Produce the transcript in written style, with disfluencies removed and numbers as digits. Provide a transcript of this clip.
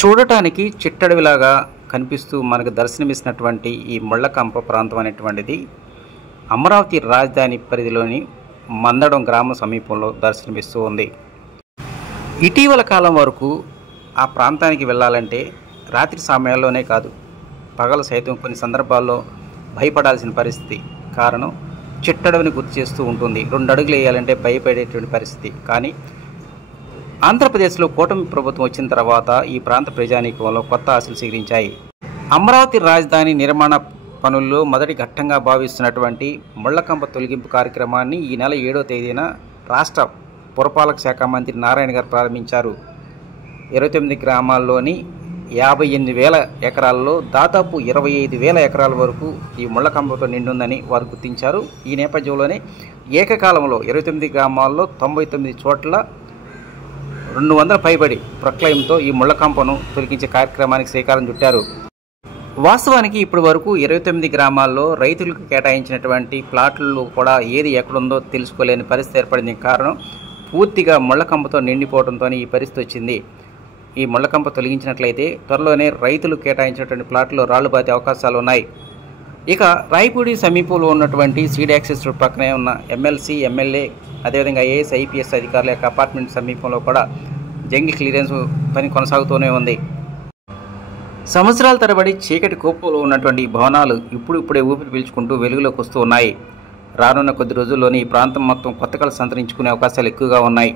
చూడటానికి చిట్టడవిలాగా కనిపిస్తూ మనకు దర్శనమిస్తున్నటువంటి ఈ ముళ్ళకంప ప్రాంతం అనేటువంటిది అమరావతి రాజధాని పరిధిలోని మందడం గ్రామ సమీపంలో దర్శనమిస్తూ ఉంది. ఇటీవల కాలం వరకు ఆ ప్రాంతానికి వెళ్ళాలంటే రాత్రి సమయాల్లోనే కాదు, పగలు సైతం కొన్ని సందర్భాల్లో భయపడాల్సిన పరిస్థితి. కారణం, చిట్టడవిని గుర్తు చేస్తూ ఉంటుంది. 2 అడుగులు వేయాలంటే భయపడేటువంటి పరిస్థితి. కానీ ఆంధ్రప్రదేశ్లో కూటమి ప్రభుత్వం వచ్చిన తర్వాత ఈ ప్రాంత ప్రజానీకంలో కొత్త ఆశలు సిగిరించాయి. అమరావతి రాజధాని నిర్మాణ పనుల్లో మొదటి ఘట్టంగా భావిస్తున్నటువంటి ముళ్ళకంప తొలగింపు కార్యక్రమాన్ని ఈ నెల 7వ తేదీన రాష్ట్ర పురపాలక శాఖ మంత్రి నారాయణ గారు ప్రారంభించారు. 29 గ్రామాల్లోని 58,000 ఎకరాల్లో దాదాపు 25,000 ఎకరాల వరకు ఈ ముళ్ళకంపతో నిండుందని వారు గుర్తించారు. ఈ నేపథ్యంలోనే ఏకకాలంలో 29 గ్రామాల్లో 99 చోట్ల 200 పైబడి ప్రక్లయంతో ఈ ముళ్ళకంపను తొలగించే కార్యక్రమానికి శ్రీకారం చుట్టారు. వాస్తవానికి ఇప్పటి వరకు 29 గ్రామాల్లో రైతులకు కేటాయించినటువంటి ప్లాట్లలో కూడా ఏది ఎక్కడుందో తెలుసుకోలేని పరిస్థితి ఏర్పడింది. కారణం, పూర్తిగా ముళ్ళకంపతో నిండిపోవడంతో ఈ పరిస్థితి వచ్చింది. ఈ ముళ్ళకంప తొలగించినట్లయితే త్వరలోనే రైతులు కేటాయించినటువంటి ప్లాట్లో రాళ్లు బాతే అవకాశాలు ఉన్నాయి. ఇక రాయపూడి సమీపంలో ఉన్నటువంటి సీడ్ యాక్సెస్ రోడ్ పక్కనే ఉన్న ఎమ్మెల్సీ, ఎమ్మెల్యే, అదేవిధంగా ఐఏఎస్, ఐపీఎస్ అధికారుల యొక్క అపార్ట్మెంట్ సమీపంలో కూడా జంగిల్ క్లియరెన్స్ పని కొనసాగుతూనే ఉంది. సంవత్సరాల తరబడి చీకటి కోపంలో ఉన్నటువంటి ఈ భవనాలు ఇప్పుడిప్పుడే ఊపిరి పీల్చుకుంటూ వెలుగులోకి వస్తూ ఉన్నాయి. రానున్న కొద్ది రోజుల్లోనే ఈ ప్రాంతం మొత్తం కొత్త కళ సంతరించుకునే అవకాశాలు ఎక్కువగా ఉన్నాయి.